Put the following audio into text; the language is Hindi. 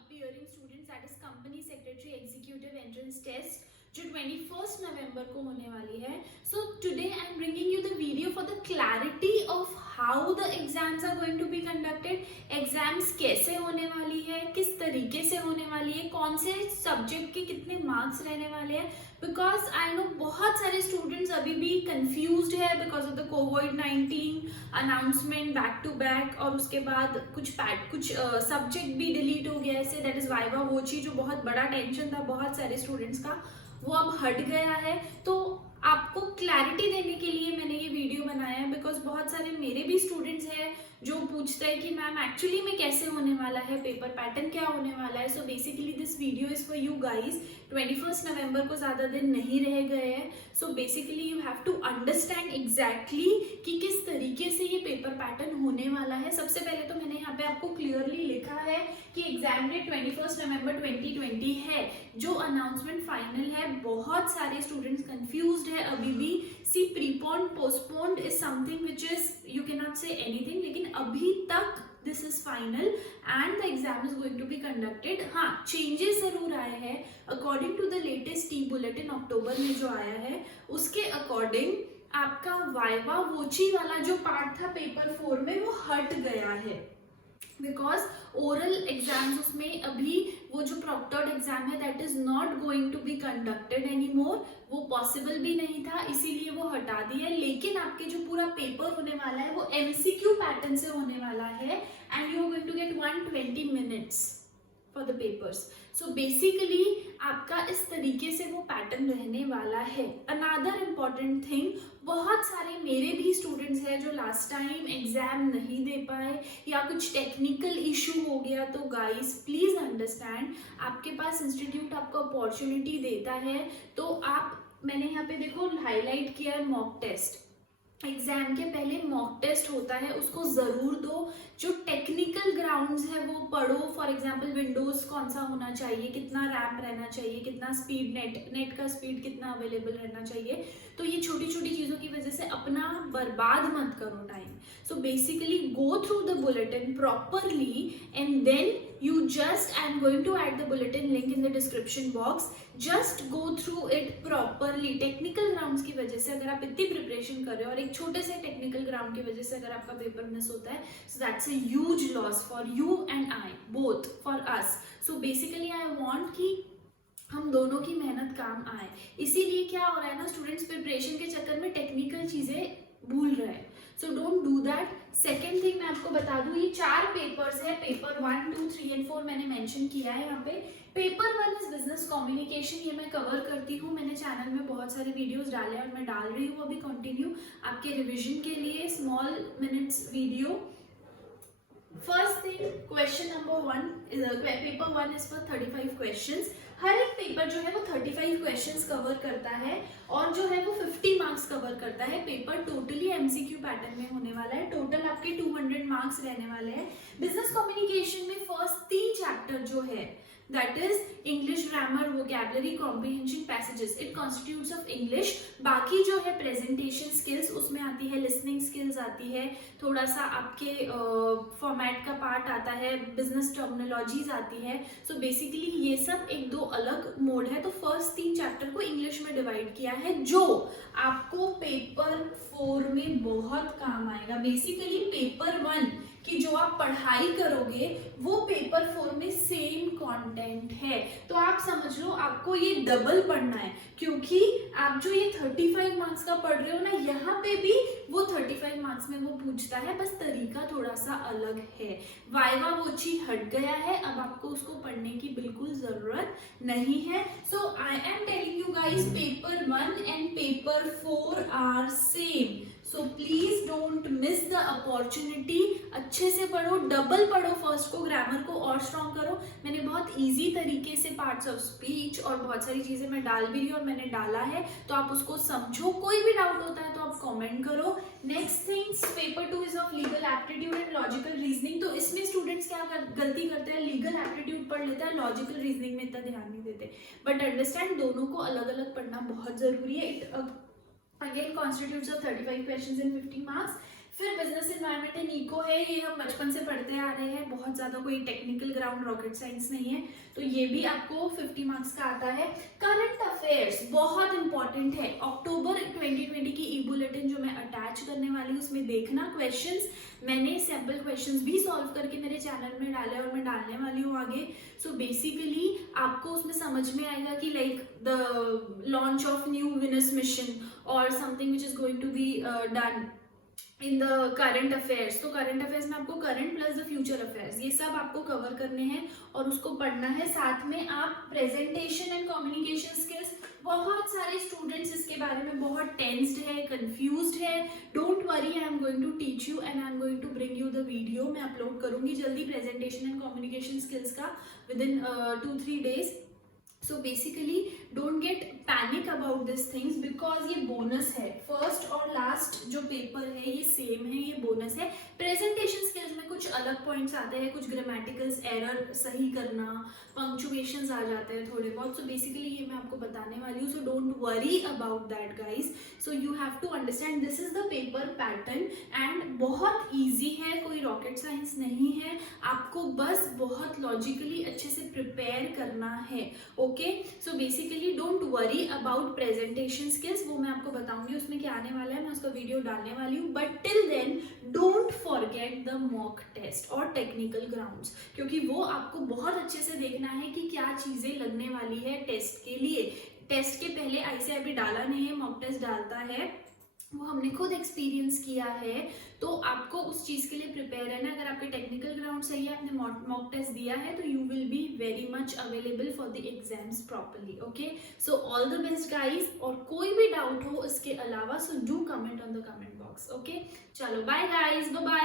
appearing students, that is company secretary executive entrance test, जो 21st नवंबर को होने वाली है. So today I am bringing you the video for the clarity of how the exams are going to be conducted. Exams कैसे होने वाली है, किस तरीके से होने वाली है, कौन से सब्जेक्ट के कितने मार्क्स रहने वाले हैं. बिकॉज आई नो बहुत सारे स्टूडेंट्स अभी भी कंफ्यूज्ड है बिकॉज ऑफ द कोविड-19 अनाउंसमेंट बैक टू बैक, और उसके बाद कुछ सब्जेक्ट भी डिलीट हो गया ऐसे, दैट इज वाइवा वोची, जो बहुत बड़ा टेंशन था बहुत सारे स्टूडेंट्स का, वो अब हट गया है. तो आपको क्लैरिटी देने के लिए मैंने ये वीडियो बनाया है बिकॉज बहुत सारे मेरे भी स्टूडेंट्स हैं जो पूछते हैं कि मैम एक्चुअली में कैसे होने वाला है, पेपर पैटर्न क्या होने वाला है. So basically this video is for you guys. 21 नवंबर को ज़्यादा दिन नहीं रह गए हैं. So basically you have to understand exactly कि किस तरीके से ये पेपर पैटर्न होने वाला है. सबसे पहले तो मैंने यहाँ पे आपको क्लियरली लिखा है कि एग्जाम डेट 21 नवंबर 2020 है. जो अनाउंसमेंट फाइनल है, बहुत सारे स्टूडेंट्स कंफ्यूज्ड है अभी भी. See preponed postponed is something which is you can not say anything, लेकिन अभी तक this is final and the exam is going to be conducted. हाँ, चेंजेस जरूर आए हैं according to the latest T bulletin October में जो आया है, उसके अकॉर्डिंग आपका वाइवा वोची वाला जो पार्ट था पेपर 4 में वो हट गया है. बिकॉज ओरल एग्जाम्स उसमें अभी वो जो प्रॉक्टर्ड एग्जाम है that is not going to be conducted any more, वो पॉसिबल भी नहीं था, इसीलिए वो हटा दिया. लेकिन आपके जो पूरा पेपर होने वाला है वो एमसीक्यू पैटर्न से होने वाला है and you are going to get 120 minutes for the papers. So basically आपका इस तरीके से वो पैटर्न रहने वाला है. अनदर इम्पॉर्टेंट थिंग, बहुत सारे मेरे भी स्टूडेंट्स हैं जो लास्ट टाइम एग्जाम नहीं दे पाए या कुछ टेक्निकल इशू हो गया. तो गाइस प्लीज अंडरस्टैंड, आपके पास इंस्टीट्यूट आपको अपॉर्चुनिटी देता है तो आप, मैंने यहाँ पे देखो हाईलाइट किया है मॉक टेस्ट. एग्जाम के पहले मॉक टेस्ट होता है, उसको ज़रूर दो. जो टेक्निकल ग्राउंड्स है वो पढ़ो. फॉर एग्जांपल विंडोज़ कौन सा होना चाहिए, कितना रैम रहना चाहिए, कितना स्पीड, नेट का स्पीड कितना अवेलेबल रहना चाहिए. तो ये छोटी छोटी चीज़ों की वजह से अपना बर्बाद मत करो time. So basically go through the bulletin properly and then you just, I am going to add the bulletin link in the description box, just go through it properly. Technical grounds की वजह से अगर आप इतनी प्रिपरेशन कर रहे हो और एक छोटे से टेक्निकल ग्राउंड की वजह से अगर आपका पेपर मिस होता है, so that's a huge loss for you and I, both for us. So basically I want कि हम दोनों की मेहनत काम आए. इसीलिए क्या हो रहा है ना, स्टूडेंट्स प्रिपरेशन के चक्कर में टेक्निकल चीज़ें भूल रहे हैं. So don't do that. Second thing मैं आपको बता दूं, ये 4 पेपर्स है. पेपर 1, 2, 3 एंड 4 मैंने मेंशन किया है यहाँ पे. पेपर 1 इज बिजनेस कम्युनिकेशन, ये मैं कवर करती हूँ. मैंने चैनल में बहुत सारे वीडियोस डाले और मैं डाल रही हूँ अभी कंटिन्यू आपके रिविजन के लिए, small minutes video. First thing, question number 1, paper 1 is for 35 questions. हर एक पेपर जो है वो 35 क्वेश्चंस कवर करता है और जो है वो 50 मार्क्स कवर करता है. पेपर टोटली एमसीक्यू पैटर्न में होने वाला है. टोटल आपके 200 मार्क्स रहने वाले हैं. बिजनेस कम्युनिकेशन में फर्स्ट 3 चैप्टर जो है that is English grammar, vocabulary, comprehension, passages, it constitutes of English. बाकी जो है presentation skills, उसमें आती है listening skills, आती है थोड़ा सा आपके format का part आता है, business terminologies आती है. So basically ये सब 1-2 अलग मोड है. तो फर्स्ट 3 चैप्टर को इंग्लिश में डिवाइड किया है जो आपको पेपर 4 में बहुत काम आएगा. बेसिकली पेपर 1 कि जो आप पढ़ाई करोगे वो पेपर 4 में सेम कंटेंट है. तो आप समझ लो आपको ये डबल पढ़ना है, क्योंकि आप जो ये 35 मार्क्स का पढ़ रहे हो ना, यहाँ पे भी वो 35 मार्क्स में वो पूछता है, बस तरीका थोड़ा सा अलग है. वाइवा वोची हट गया है, अब आपको उसको पढ़ने की बिल्कुल जरूरत नहीं है. So I am telling you guys, paper 1 and paper 4 are same. So please don't miss the opportunity. अच्छे से पढ़ो, डबल पढ़ो. फर्स्ट को, ग्रामर को और स्ट्रॉन्ग करो. मैंने बहुत इजी तरीके से पार्ट्स ऑफ स्पीच और बहुत सारी चीजें मैं डाल भी रही हूँ और मैंने डाला है, तो आप उसको समझो. कोई भी डाउट होता है तो आप कमेंट करो. Next things, paper 2 is of legal aptitude and logical reasoning. तो इसमें स्टूडेंट्स क्या गलती करते हैं, लीगल एप्टीट्यूड पढ़ लेते हैं, लॉजिकल रीजनिंग में इतना ध्यान नहीं देते. बट अंडरस्टैंड, दोनों को अलग अलग पढ़ना बहुत जरूरी है. It again constitutes of 35 questions and 50 marks. फिर बिजनेस एनवायरनमेंट एंड इको है, ये हम बचपन से पढ़ते आ रहे हैं, बहुत ज़्यादा कोई टेक्निकल ग्राउंड रॉकेट साइंस नहीं है, तो ये भी आपको 50 मार्क्स का आता है। करंट अफेयर्स बहुत इंपॉर्टेंट है, अक्टूबर 2020 की ई बुलेटिन जो मैं अटैच करने वाली हूँ उसमें देखना क्वेश्चंस, मैंने सैम्पल क्वेश्चंस भी सॉल्व करके मेरे चैनल में डाले और मैं डालने वाली हूँ आगे। सो बेसिकली आपको उसमें समझ में आएगा कि like the launch of new Venus mission और something which is going to be done in the current affairs. तो करंट अफेयर्स में आपको current plus the future affairs ये सब आपको कवर करने हैं और उसको पढ़ना है। साथ में आप प्रेजेंटेशन एंड कम्युनिकेशन स्किल्स, बहुत सारे स्टूडेंट्स इसके बारे में बहुत टेंस्ड है, कंफ्यूज्ड है। Don't worry, I am going to teach you and I am going to bring you the video. मैं अपलोड करूंगी जल्दी प्रेजेंटेशन एंड कम्युनिकेशन स्किल्स का within 2-3 days। So basically don't get panic about this things because ये बोनस है, फर्स्ट और लास्ट जो पेपर है ये सेम है, ये बोनस है। प्रेजेंटेशन स्किल्स में कुछ अलग पॉइंट्स आते हैं, कुछ ग्रामेटिकल्स एरर सही करना, पंक्चुएशंस आ जाते हैं थोड़े बहुत। सो बेसिकली ये मैं आपको बताने वाली हूँ, so don't worry about that guys. So you have to understand this is the paper pattern and बहुत ईजी है, कोई रॉकेट साइंस नहीं है, आपको बस बहुत लॉजिकली अच्छे से प्रिपेयर करना है। Okay, so basically don't worry about presentation skills, वो मैं आपको बताऊंगी उसमें क्या आने वाला है, मैं उसका वीडियो डालने वाली हूँ। But till then don't forget the mock test और टेक्निकल ग्राउंड्स, क्योंकि वो आपको बहुत अच्छे से देखना है कि क्या चीजें लगने वाली है टेस्ट के लिए। टेस्ट के पहले ऐसे अभी डाला नहीं है, मॉक टेस्ट डालता है, वो हमने खुद एक्सपीरियंस किया है, तो आपको उस चीज़ के लिए प्रिपेयर रहना। अगर आपके टेक्निकल ग्राउंड सही है, आपने मॉक टेस्ट दिया है, तो you will be very much available for the exams properly. Okay, so all the best guys, और कोई भी डाउट हो इसके अलावा so do comment on the comment box. Okay, चलो बाय गाइज, बाय बाय।